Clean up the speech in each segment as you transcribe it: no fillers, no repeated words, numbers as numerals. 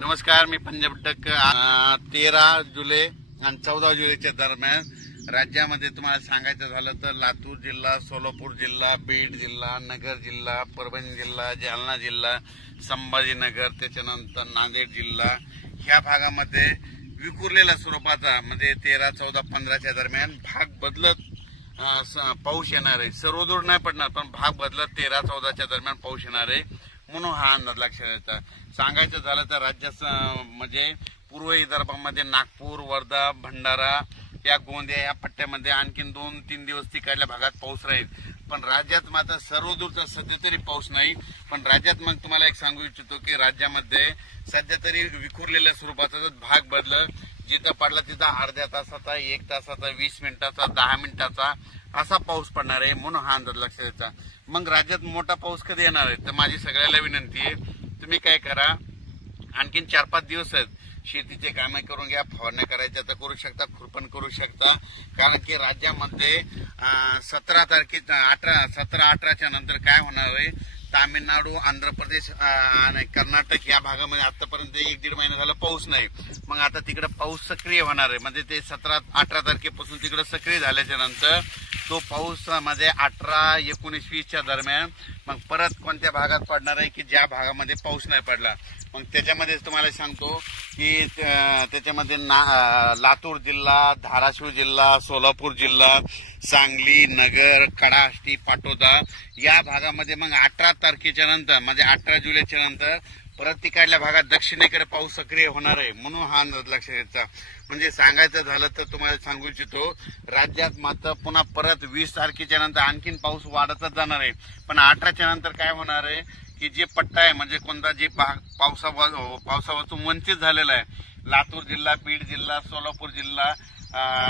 नमस्कार, मी पंजाब डक 13 जुलै आणि 14 जुलैच्या दरम्यान राज्यामध्ये तुम्हाला सांगायचं झालं तर लातूर जिल्हा, सोलापूर जिल्हा, बीड जिल्हा, नगर जिल्हा, परभणी जिल्हा, जालना जिल्हा, संभाजीनगर, त्याच्यानंतर नांदेड जिल्हा ह्या भागामध्ये विखुरलेल्या स्वरूपाचा म्हणजे 13, 14, 15च्या दरम्यान भाग बदलत पाऊस येणार आहे। सर्वदूर नाही पडणार पण भाग बदलत 13, 14च्या दरम्यान पाऊस येणार आहे म्हणून हा अंदाज लक्षात येतो। सांगायचं झालं तर राज्यात म्हणजे पूर्व विदर्भामध्ये नागपूर, वर्धा, भंडारा या गोंदिया या पट्ट्यामध्ये आणखीन 2-3 दिवस तिकडल्या भागात पाऊस राहील। पण राज्यात मात्र सर्वदूरचा सध्या तरी पाऊस नाही। पण राज्यात मग तुम्हाला एक सांगू इच्छितो की राज्यामध्ये सध्या तरी विखुरलेल्या स्वरूपाचा भाग बदलत जिथं पडला तिथं अर्ध्या तासाचा, 1 तासाचा, 20 मिनिटाचा, 10 मिनिटाचा असा पाऊस पडणार आहे म्हणून हा अंदाज लक्षात येतो। मग राज्यात मोठा पाऊस कधी येणार आहे तर माझी सगळ्याला विनंती आहे, तुम्ही काय करा, आणखीन 4-5 दिवस आहेत, शेतीचे कामे करून घ्या, फवारण्या करायच्या तर करू शकता, खुरपण करू शकता। कारण की राज्यामध्ये 17-18च्या नंतर काय होणार आहे, तामिळनाडू, आंध्र प्रदेश आणि कर्नाटक या भागामध्ये आतापर्यंत 1-1.5 महिना झाला पाऊस नाही। मग आता तिकडे पाऊस सक्रिय होणार आहे, म्हणजे ते 17-18 तारखेपासून तिकडे सक्रिय झाल्याच्या नंतर तो पाऊस मध्ये 18, 19, 20च्या दरम्यान मग परत कोणत्या भागात पडणार आहे की ज्या भागामध्ये पाऊस नाही पडला। मग त्याच्यामध्ये तुम्हाला सांगतो की त्याच्यामध्ये लातूर जिल्हा, धाराशिव जिल्हा, सोलापूर जिल्हा, सांगली, नगर, कडाष्टी, पाटोदा या भागामध्ये मग 18 तारखेच्या नंतर म्हणजे 18 जुलैच्या नंतर परत तिकडल्या भागात दक्षिणेकडे पाऊस सक्रिय होणार आहे म्हणून हा अंदाज लक्षात घ्यायचा। म्हणजे सांगायचं झालं तर तुम्हाला सांगू इच्छितो, राज्यात मात्र पुन्हा परत 20 तारखेच्या नंतर आणखीन पाऊस वाढतच जाणार आहे। पण 18च्या नंतर काय होणार आहे की जे पट्टा आहे म्हणजे कोणता जे भाग पावसापासून वंचित झालेला आहे, लातूर जिल्हा, बीड जिल्हा, सोलापूर जिल्हा,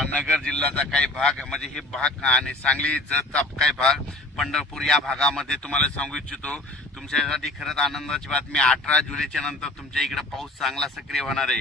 नगर जिल्ह्याचा काही भाग म्हणजे हे भाग आणि सांगली जतचा काही भाग, पंढरपूर या भागामध्ये तुम्हाला सांगू इच्छितो तुमच्यासाठी खरंच आनंदाची बातमी, 18 जुलैच्या नंतर तुमच्या इकडे पाऊस चांगला सक्रिय होणार आहे।